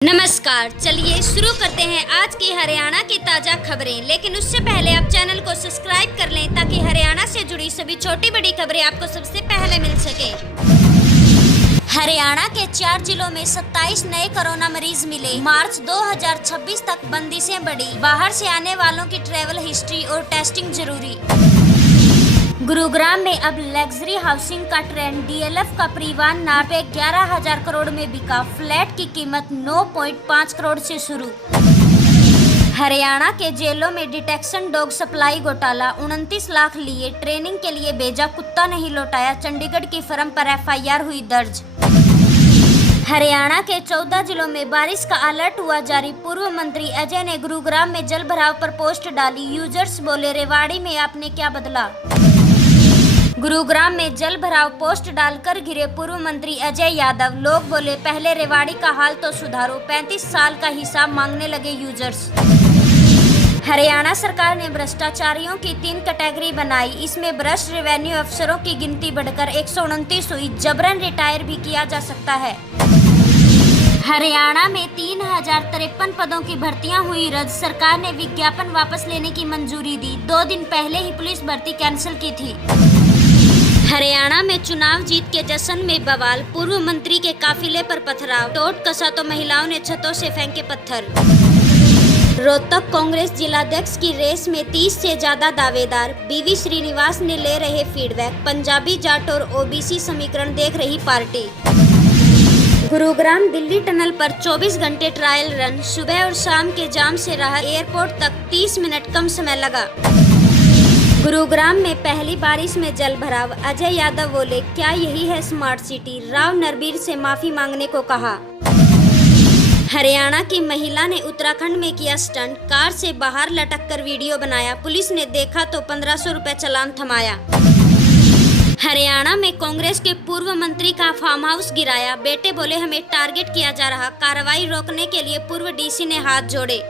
नमस्कार, चलिए शुरू करते हैं आज की हरियाणा की ताजा खबरें। लेकिन उससे पहले आप चैनल को सब्सक्राइब कर लें ताकि हरियाणा से जुड़ी सभी छोटी बड़ी खबरें आपको सबसे पहले मिल सके। हरियाणा के 4 जिलों में 27 नए कोरोना मरीज मिले। मार्च 2026 तक बंदिशें बढ़ी। बाहर से आने वालों की ट्रैवल हिस्ट्री और टेस्टिंग जरूरी। गुरुग्राम में अब लग्जरी हाउसिंग का ट्रेंड। डीएलएफ का परिवान नापे 11,000 करोड़ में बिका। फ्लैट की कीमत 9.5 करोड़ से शुरू। हरियाणा के जेलों में डिटेक्शन डॉग सप्लाई घोटाला। 29 लाख लिए, ट्रेनिंग के लिए भेजा, कुत्ता नहीं लौटाया। चंडीगढ़ की फर्म पर एफआईआर हुई दर्ज। हरियाणा के 14 जिलों में बारिश का अलर्ट हुआ जारी। पूर्व मंत्री अजय ने गुरुग्राम में जल भराव पर पोस्ट डाली। यूजर्स बोले, रेवाड़ी में आपने क्या बदला। गुरुग्राम में जल भराव पोस्ट डालकर घिरे पूर्व मंत्री अजय यादव। लोग बोले, पहले रेवाड़ी का हाल तो सुधारो। 35 साल का हिसाब मांगने लगे यूजर्स। हरियाणा सरकार ने भ्रष्टाचारियों की 3 कैटेगरी बनाई। इसमें भ्रष्ट रेवेन्यू अफसरों की गिनती बढ़कर 129 हुई। जबरन रिटायर भी किया जा सकता है। हरियाणा में 3053 पदों की भर्तियां हुई रद्द। सरकार ने विज्ञापन वापस लेने की मंजूरी दी। 2 दिन पहले ही पुलिस भर्ती कैंसिल की थी। हरियाणा में चुनाव जीत के जश्न में बवाल। पूर्व मंत्री के काफिले पर पथराव। टोट कसा तो महिलाओं ने छतों से फेंके पत्थर। रोहतक कांग्रेस जिलाध्यक्ष की रेस में 30 से ज्यादा दावेदार। बीवी श्रीनिवास ने ले रहे फीडबैक। पंजाबी जाट और ओबीसी समीकरण देख रही पार्टी। गुरुग्राम दिल्ली टनल पर 24 घंटे ट्रायल रन। सुबह और शाम के जाम से रहा एयरपोर्ट तक 30 मिनट कम समय लगा। गुरुग्राम में पहली बारिश में जल भराव। अजय यादव बोले, क्या यही है स्मार्ट सिटी। राव नरबीर से माफी मांगने को कहा। हरियाणा की महिला ने उत्तराखंड में किया स्टंट। कार से बाहर लटक कर वीडियो बनाया। पुलिस ने देखा तो 1500 रुपए चालान थमाया। हरियाणा में कांग्रेस के पूर्व मंत्री का फार्म हाउस गिराया। बेटे बोले, हमें टारगेट किया जा रहा। कार्रवाई रोकने के लिए पूर्व डीसी ने हाथ जोड़े।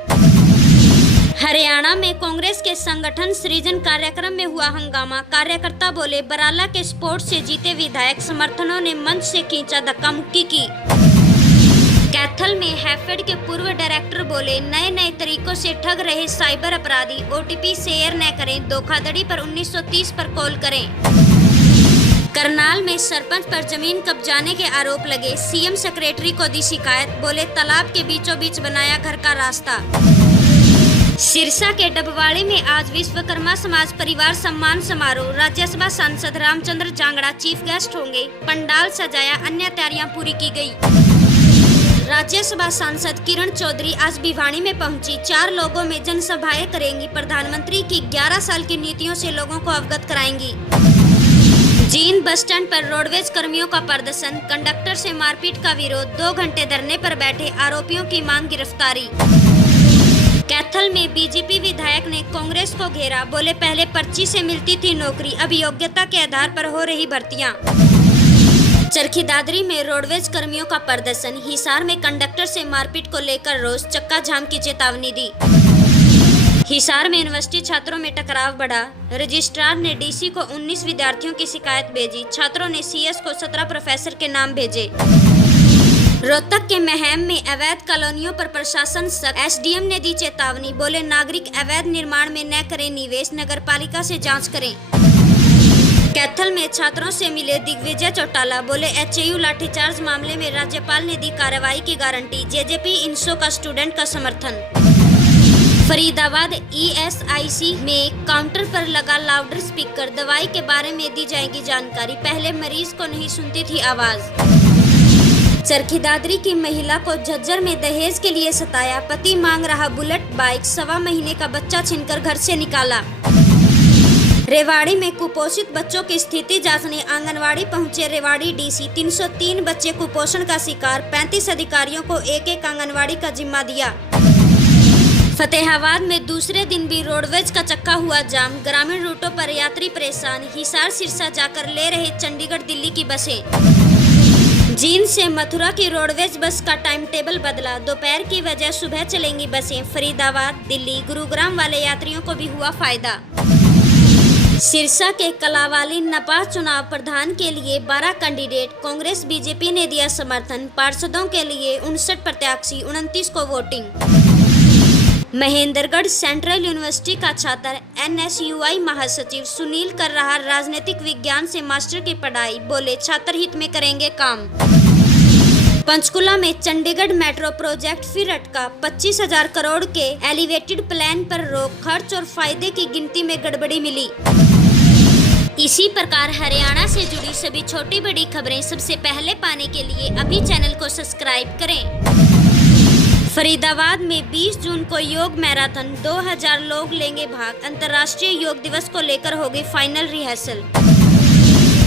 हरियाणा में कांग्रेस के संगठन सृजन कार्यक्रम में हुआ हंगामा। कार्यकर्ता बोले, बराला के स्पोर्ट से जीते विधायक। समर्थनों ने मंच से खींचा, धक्का मुक्की की। कैथल में हैफेड के पूर्व डायरेक्टर बोले, नए नए तरीकों से ठग रहे साइबर अपराधी। ओटीपी शेयर न करें। धोखाधड़ी पर 1930 पर कॉल करें। करनाल में सरपंच पर जमीन कब्जाने के आरोप लगे। सीएम सेक्रेटरी को दी शिकायत। बोले, तालाब के बीचों बीच बनाया घर का रास्ता। सिरसा के डबवाड़ी में आज विश्वकर्मा समाज परिवार सम्मान समारोह। राज्यसभा सांसद रामचंद्र जांगड़ा चीफ गेस्ट होंगे। पंडाल सजाया, अन्य तैयारियां पूरी की गई। राज्यसभा सांसद किरण चौधरी आज भिवानी में पहुंची। 4 लोगों में जनसभाएं करेंगी। प्रधानमंत्री की 11 साल की नीतियों से लोगों को अवगत कराएंगी। जींद बस स्टैंड पर रोडवेज कर्मियों का प्रदर्शन। कंडक्टर से मारपीट का विरोध। 2 घंटे धरने पर बैठे आरोपियों की मांग गिरफ्तारी। कैथल में बीजेपी विधायक ने कांग्रेस को घेरा। बोले, पहले पर्ची से मिलती थी नौकरी, अब योग्यता के आधार पर हो रही भर्तियां। चरखी दादरी में रोडवेज कर्मियों का प्रदर्शन। हिसार में कंडक्टर से मारपीट को लेकर रोष, चक्का जाम की चेतावनी दी। हिसार में यूनिवर्सिटी छात्रों में टकराव बढ़ा। रजिस्ट्रार ने डीसी को 19 विद्यार्थियों की शिकायत भेजी। छात्रों ने सीएस को 17 प्रोफेसर के नाम भेजे। रोहतक के महम में अवैध कॉलोनियों पर प्रशासन सख्त। एसडीएम ने दी चेतावनी। बोले, नागरिक अवैध निर्माण में न करें निवेश, नगरपालिका से जांच करें। कैथल में छात्रों से मिले दिग्विजय चौटाला। बोले, एचएयू लाठीचार्ज मामले में राज्यपाल ने दी कार्रवाई की गारंटी। जेजेपी इंसो का स्टूडेंट का समर्थन। फरीदाबाद ईएसआईसी में काउंटर पर लगा लाउडर स्पीकर। दवाई के बारे में दी जाएगी जानकारी। पहले मरीज को नहीं सुनती थी आवाज। चरखी दादरी की महिला को झज्जर में दहेज के लिए सताया। पति मांग रहा बुलेट बाइक। 1.25 महीने का बच्चा छीनकर घर से निकाला। रेवाड़ी में कुपोषित बच्चों की स्थिति जांचने आंगनवाड़ी पहुंचे रेवाड़ी डीसी। 303 बच्चे कुपोषण का शिकार। 35 अधिकारियों को एक आंगनवाड़ी का जिम्मा दिया। फतेहाबाद में दूसरे दिन भी रोडवेज का चक्का हुआ जाम। ग्रामीण रूटों पर यात्री परेशान। हिसार सिरसा जाकर ले रहे चंडीगढ़ दिल्ली की बसें। जींद से मथुरा की रोडवेज बस का टाइम टेबल बदला। दोपहर की वजह सुबह चलेंगी बसें। फरीदाबाद, दिल्ली, गुरुग्राम वाले यात्रियों को भी हुआ फायदा। सिरसा के कलावाली नपा चुनाव प्रधान के लिए 12 कैंडिडेट, कांग्रेस बीजेपी ने दिया समर्थन। पार्षदों के लिए 59 प्रत्याशी, 29 को वोटिंग। महेंद्रगढ़ सेंट्रल यूनिवर्सिटी का छात्र NSUI महासचिव सुनील कर रहा राजनीतिक विज्ञान से मास्टर की पढ़ाई, बोले छात्र हित में करेंगे काम। पंचकुला में चंडीगढ़ मेट्रो प्रोजेक्ट फिर अटका। 25,000 करोड़ के एलिवेटेड प्लान पर रोक, खर्च और फायदे की गिनती में गड़बड़ी मिली। इसी प्रकार हरियाणा से जुड़ी सभी छोटी बड़ी खबरें सबसे पहले पाने के लिए अभी चैनल को सब्सक्राइब करें। फरीदाबाद में 20 जून को योग मैराथन, 2000 लोग लेंगे भाग। अंतर्राष्ट्रीय योग दिवस को लेकर होगी फाइनल रिहर्सल।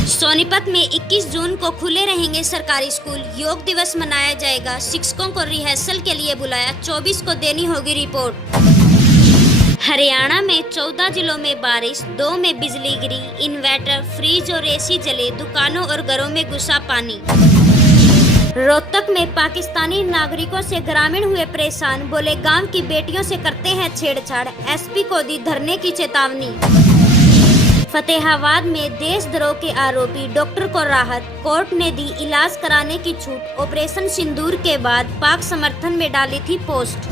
सोनीपत में 21 जून को खुले रहेंगे सरकारी स्कूल, योग दिवस मनाया जाएगा। शिक्षकों को रिहर्सल के लिए बुलाया, 24 को देनी होगी रिपोर्ट। हरियाणा में 14 जिलों में बारिश, 2 में बिजली गिरी, इन्वर्टर, फ्रिज और एसी जले, दुकानों और घरों में घुसा पानी। रोहतक में पाकिस्तानी नागरिकों से ग्रामीण हुए परेशान, बोले गांव की बेटियों से करते हैं छेड़छाड़, SP को दी धरने की चेतावनी। फतेहाबाद में देशद्रोह के आरोपी डॉक्टर को राहत, कोर्ट ने दी इलाज कराने की छूट। ऑपरेशन सिंदूर के बाद पाक समर्थन में डाली थी पोस्ट।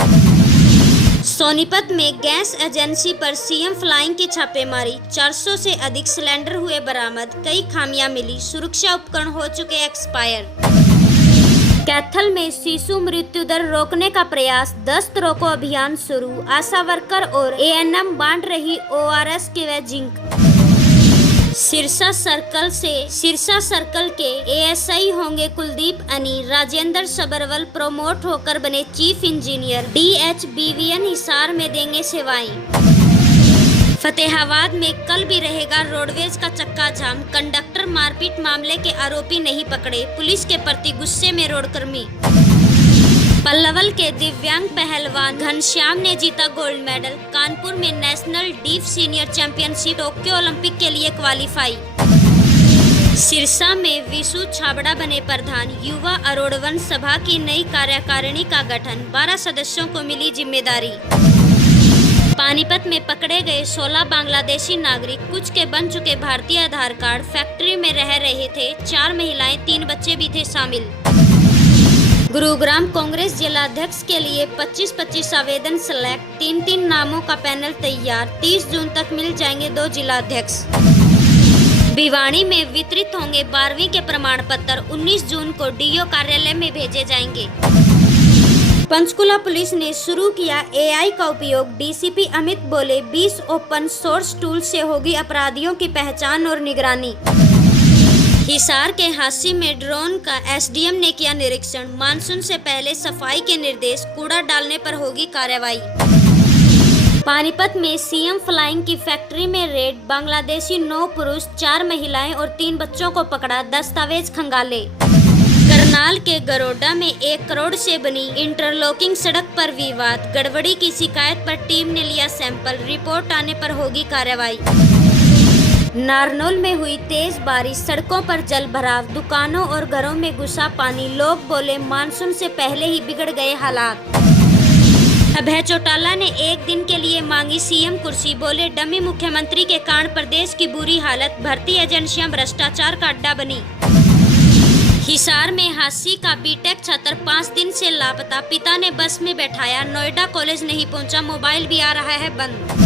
सोनीपत में गैस एजेंसी पर CM फ्लाइंग की छापेमारी, 400 से अधिक सिलेंडर हुए बरामद, कई खामियां मिली, सुरक्षा उपकरण हो चुके एक्सपायर। कैथल में शिशु मृत्यु दर रोकने का प्रयास, दस्त रोको अभियान शुरू, आशा वर्कर और ANM बांट रही ORS की व जिंक। सिरसा सर्कल के ASI होंगे कुलदीप अनी, राजेंद्र सबरवल प्रमोट होकर बने चीफ इंजीनियर। DHBVN हिसार में देंगे सेवाएं। फतेहाबाद में कल भी रहेगा रोडवेज का चक्का जाम, कंडक्टर मारपीट मामले के आरोपी नहीं पकड़े, पुलिस के प्रति गुस्से में रोडकर्मी। पल्लवल के दिव्यांग पहलवान घनश्याम ने जीता गोल्ड मेडल। कानपुर में national deep senior championship, Tokyo Olympic के लिए क्वालिफाई। सिरसा में विशु छाबड़ा बने प्रधान, युवा अरोड़वन सभा की नई कार्यकारिणी का गठन, 12 सदस्यों को मिली जिम्मेदारी। पानीपत में पकड़े गए 16 बांग्लादेशी नागरिक, कुछ के बन चुके भारतीय आधार कार्ड, फैक्ट्री में रह रहे थे, 4 महिलाएं 3 बच्चे भी थे शामिल। गुरुग्राम कांग्रेस जिलाध्यक्ष के लिए 25-25 आवेदन सेलेक्ट, 3-3 नामों का पैनल तैयार, 30 जून तक मिल जाएंगे 2 जिलाध्यक्ष। भिवाड़ी में वितरित होंगे 12वीं के प्रमाण पत्र, 19 जून को DO कार्यालय में भेजे जाएंगे। पंचकुला पुलिस ने शुरू किया AI का उपयोग, DCP अमित बोले 20 ओपन सोर्स टूल से होगी अपराधियों की पहचान और निगरानी। हिसार के हांसी में ड्रोन का SDM ने किया निरीक्षण, मानसून से पहले सफाई के निर्देश, कूड़ा डालने पर होगी कार्रवाई। पानीपत में CM फ्लाइंग की फैक्ट्री में रेड, बांग्लादेशी 9 पुरुष 4 महिलाएं और 3 बच्चों को पकड़ा, दस्तावेज खंगाले। करनाल के गरोडा में 1 करोड़ से बनी इंटरलॉकिंग सड़क पर विवाद, गड़बड़ी की शिकायत पर टीम ने लिया सैंपल, रिपोर्ट आने पर होगी कार्रवाई। नारनौल में हुई तेज बारिश, सड़कों पर जल भराव, दुकानों और घरों में घुसा पानी, लोग बोले मानसून से पहले ही बिगड़ गए हालात। अभय चौटाला ने 1 दिन के लिए मांगी CM कुर्सी, बोले डमी मुख्यमंत्री के कारण प्रदेश की बुरी हालत, भर्ती एजेंसियां भ्रष्टाचार का अड्डा बनी। हिसार में हांसी का B.Tech छात्र 5 दिन से लापता, पिता ने बस में बैठाया, नोएडा कॉलेज नहीं पहुंचा, मोबाइल भी आ रहा है बंद।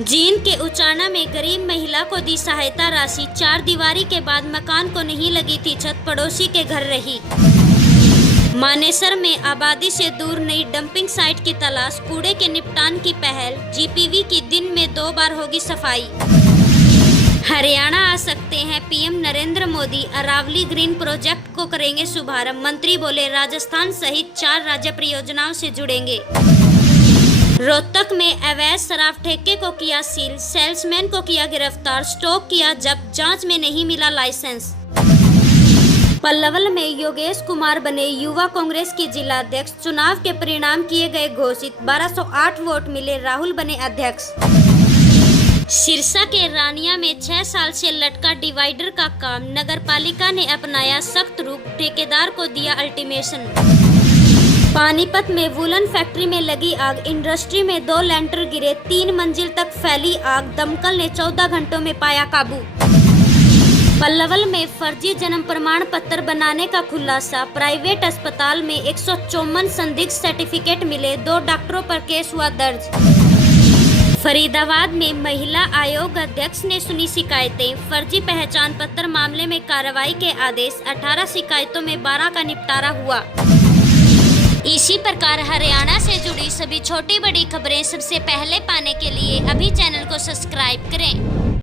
जींद के उचाना में गरीब महिला को दी सहायता राशि, 4 दीवारी के बाद मकान को नहीं लगी थी छत, पड़ोसी के घर रही। मानेसर में आबादी से दूर नई डंपिंग साइट की तलाश, कूड़े के निपटान की पहल, GPV की दिन में 2 बार होगी सफाई। हरियाणा आ सकते हैं PM Narendra Modi, Aravalli green project को करेंगे शुभारंभ, मंत्री बोले राजस्थान सहित 4 राज्य परियोजनाओं से जुड़ेंगे। रोहतक में अवैध शराब ठेके को किया सील, सेल्समैन को किया गिरफ्तार, स्टॉक किया जब जांच में नहीं मिला लाइसेंस। पल्लवल में योगेश कुमार बने युवा कांग्रेस के जिलाध्यक्ष, चुनाव के परिणाम किए गए घोषित, 1208 वोट मिले, राहुल बने अध्यक्ष। सिरसा के रानिया में 6 साल से लटका डिवाइडर का काम, नगरपालिका ने अपनाया सख्त रुख, ठेकेदार को दिया अल्टीमेशन। पानीपत में वूलन फैक्ट्री में लगी आग। इंडस्ट्री में 2 लैंटर गिरे, 3 मंजिल तक फैली आग। दमकल ने 14 घंटों में पाया काबू। पल्लवल में फर्जी जन्म प्रमाण पत्र बनाने का खुलासा। प्राइवेट अस्पताल में 154 संदिग्ध सर्टिफिकेट मिले, 2 डॉक्टरों पर केस हुआ दर्ज। फरीदाबाद में महिला आयोग अध्यक्ष ने सुनी शिकायतें। फर्जी पहचान पत्र मामले में कार्रवाई के आदेश। 18 शिकायतों में 12 का निपटारा हुआ। इसी प्रकार हरियाणा से जुड़ी सभी छोटी बड़ी खबरें सबसे पहले पाने के लिए अभी चैनल को सब्सक्राइब करें।